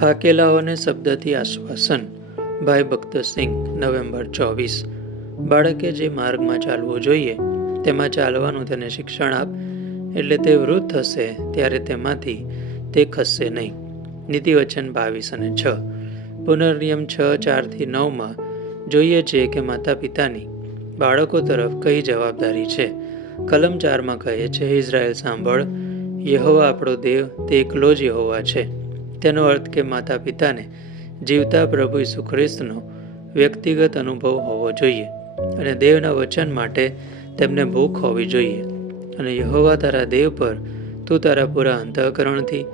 થાકેલાઓને શબ્દથી આશ્વાસન. ભાઈ ભક્તસિંહ, નવેમ્બર ચોવીસ. બાળકે જે માર્ગમાં ચાલવું જોઈએ, તેમાં ચાલવાનું તેને શિક્ષણ આપ. એટલે તે વૃદ્ધ થશે ત્યારે તેમાંથી તે ખસશે નહીં. નીતિવચન બાવીસ અને છ. પુનર્નિયમ છ, ચારથી નવમાં જોઈએ છીએ કે માતા પિતાની બાળકો તરફ કઈ જવાબદારી છે. કલમ ચારમાં કહે છે, ઇઝરાયલ સાંભળ, યહોવા આપણો દેવ તે એકલો જ યહોવા છે. તેનો અર્થ કે માતા પિતાને જીવતા પ્રભુ ઈસુ ખ્રિસ્તનો વ્યક્તિગત અનુભવ હોવો જોઈએ અને દેવના વચન માટે તેમને ભૂખ હોવી જોઈએ. અને યહોવા તારા દેવ પર તું તારા પૂરા અંતઃકરણથી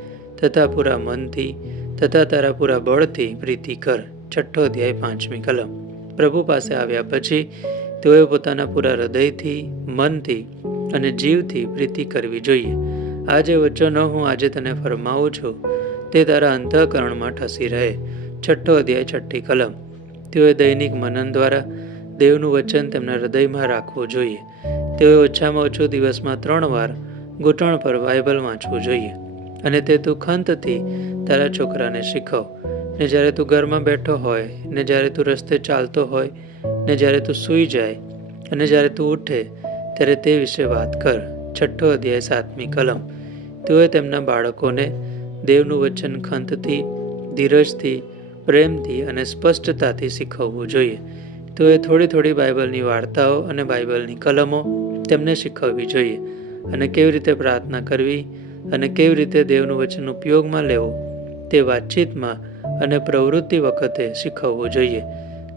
તથા પૂરા મનથી તથા તારા પૂરા બળથી પ્રીતિ કર. છઠ્ઠો અધ્યાય, પાંચમી કલમ. પ્રભુ પાસે આવ્યા પછી તેઓએ પોતાના પૂરા હૃદયથી, મનથી અને જીવથી પ્રીતિ કરવી જોઈએ. આ જે વચનો હું આજે તને ફરમાવું છું. તે તારા અંતઃકરણમાં ઠસી રહે. છઠ્ઠો અધ્યાય, છઠ્ઠી કલમ. તેઓએ દૈનિક મનન દ્વારા દેવનું વચન તેમના હૃદયમાં રાખવું જોઈએ. તેઓએ ઓછામાં ઓછું દિવસમાં ત્રણ વાર ઘૂંટણ પર બાઇબલ વાંચવું જોઈએ. અને તે તું ખંતથી તારા છોકરાને શીખવ. ને જ્યારે તું ઘરમાં બેઠો હોય, ને જ્યારે તું રસ્તે ચાલતો હોય, ને જ્યારે તું સૂઈ જાય, અને જ્યારે તું ઉઠે, ત્યારે તે વિશે વાત કર. છઠ્ઠો અધ્યાય, સાતમી કલમ. તેઓએ તેમના બાળકોને દેવનું વચન ખંતથી, ધીરજથી, પ્રેમથી અને સ્પષ્ટતાથી શીખવવું જોઈએ. તો એ થોડી થોડી બાઇબલની વાર્તાઓ અને બાઇબલની કલમો તેમને શીખવવી જોઈએ અને કેવી રીતે પ્રાર્થના કરવી અને કેવી રીતે દેવનું વચન ઉપયોગમાં લેવું તે વાતચીતમાં અને પ્રવૃત્તિ વખતે શીખવવું જોઈએ.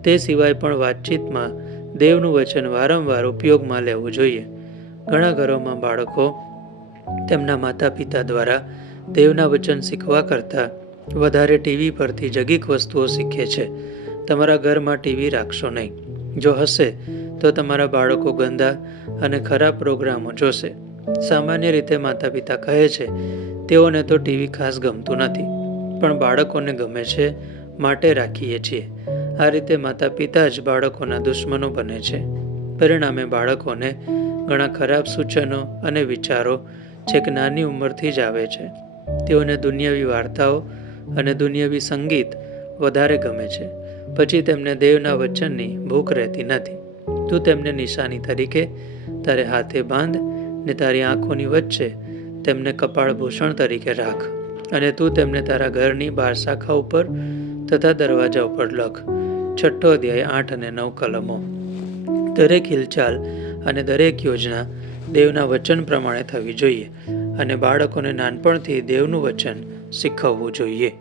તે સિવાય પણ વાતચીતમાં દેવનું વચન વારંવાર ઉપયોગમાં લેવું જોઈએ. ઘણા ઘરોમાં બાળકો તેમના માતા પિતા દ્વારા દેવના વચન શીખવા કરતાં વધારે ટીવી પરથી જગીક વસ્તુઓ શીખે છે. તમારા ઘરમાં ટીવી રાખશો નહીં. જો હશે, તો તમારા બાળકો ગંદા અને ખરાબ પ્રોગ્રામો જોશે. સામાન્ય રીતે માતા પિતા કહે છે, તેઓને તો ટીવી ખાસ ગમતું નથી, પણ બાળકોને ગમે છે, માટે રાખીએ છીએ. આ રીતે માતા પિતા જ બાળકોના દુશ્મનો બને છે. પરિણામે બાળકોને ઘણા ખરાબ સૂચનો અને વિચારો છેક નાની ઉંમરથી જ આવે છે. તેઓને દુનિયાવી વાર્તાઓ અને દુનિયાવી સંગીત વધારે ગમે છે. પછી તેમને દેવના વચનની ભૂખ રહેતી નથી. તું તેમને નિશાની તરીકે તારે હાથે બાંધ ને તારી આંખોની વચ્ચે તેમને કપાળભૂષણ તરીકે રાખ અને તું તેમને તારા ઘરની બાર શાખા ઉપર તથા દરવાજા ઉપર લખ. છઠ્ઠો અધ્યાય, આઠ અને નવ કલમો. દરેક હિલચાલ અને દરેક યોજના દેવના વચન પ્રમાણે થવી જોઈએ. અને બાળકોને નાનપણથી દેવનું વચન શીખવવું જોઈએ.